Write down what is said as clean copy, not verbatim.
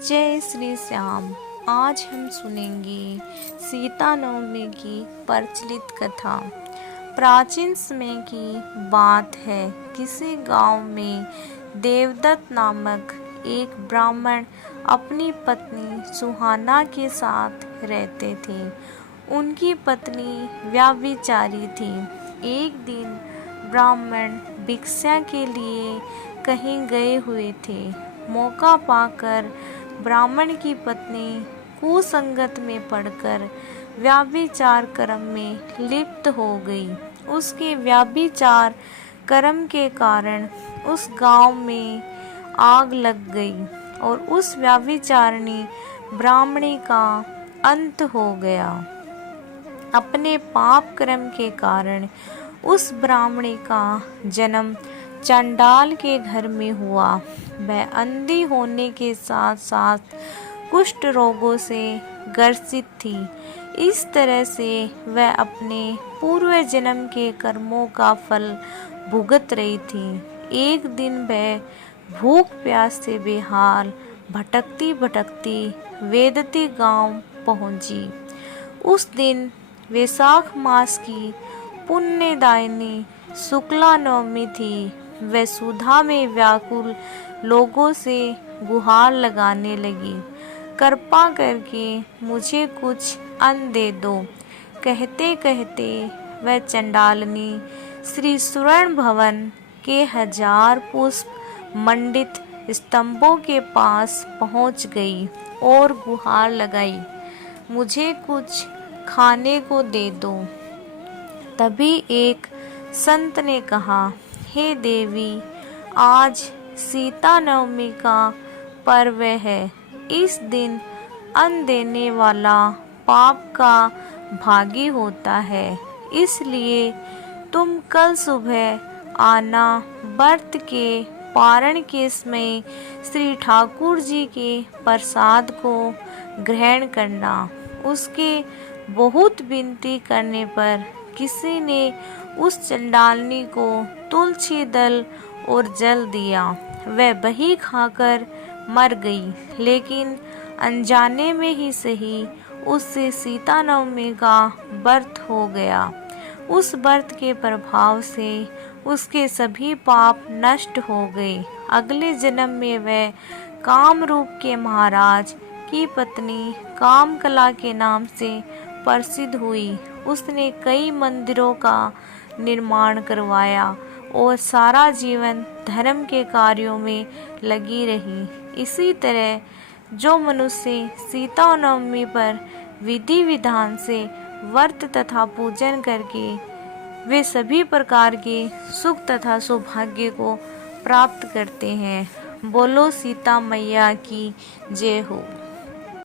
जय श्री श्याम। आज हम सुनेंगे सीता नवमी की प्रचलित कथा। प्राचीन समय की बात है। किसी गांव में देवदत्त नामक एक ब्राह्मण अपनी पत्नी सुहाना के साथ रहते थे। उनकी पत्नी व्यभिचारी थी। एक दिन ब्राह्मण भिक्षा के लिए कहीं गए हुए थे। मौका पाकर ब्राह्मण की पत्नी कुसंगत में पड़कर व्यभिचार कर्म में लिप्त हो गई। उसके व्यभिचार कर्म के कारण उस गांव में आग लग गई और उस व्यभिचारिणी ब्राह्मणी का अंत हो गया। अपने पाप कर्म के कारण उस ब्राह्मणी का जन्म चंडाल के घर में हुआ। वह अंधी होने के साथ साथ कुष्ठ रोगों से ग्रसित थी। इस तरह से वह अपने पूर्व जन्म के कर्मों का फल भुगत रही थी। एक दिन वह भूख प्यास से बेहाल भटकती भटकती वेदती गांव पहुंची। उस दिन वैशाख मास की पुण्यदायिनी शुक्ला नवमी थी। वह सुधा में व्याकुल लोगों से गुहार लगाने लगी, कृपा करके मुझे कुछ अन्न दे दो। कहते कहते वह चंडालनी श्री स्वर्ण भवन के 1000 पुष्प मंडित स्तंभों के पास पहुंच गई और गुहार लगाई, मुझे कुछ खाने को दे दो। तभी एक संत ने कहा, हे देवी, आज सीता नवमी का पर्व है। इस दिन अन्न देने वाला पाप का भागी होता है। इसलिए तुम कल सुबह आना। व्रत के पारण के समय श्री ठाकुर जी के प्रसाद को ग्रहण करना। उसके बहुत विनती करने पर किसी ने उस चंडालनी को तुलसी दल और जल दिया। वह वही खाकर मर गई, लेकिन अनजाने में ही सही उससे सीता नवमी का व्रत हो गया। उस व्रत के प्रभाव से उसके सभी पाप नष्ट हो गए। अगले जन्म में वह कामरूप के महाराज की पत्नी कामकला के नाम से प्रसिद्ध हुई। उसने कई मंदिरों का निर्माण करवाया और सारा जीवन धर्म के कार्यों में लगी रही। इसी तरह जो मनुष्य सीता नवमी पर विधि विधान से व्रत तथा पूजन करके वे सभी प्रकार के सुख तथा सौभाग्य को प्राप्त करते हैं। बोलो सीता मैया की जय हो।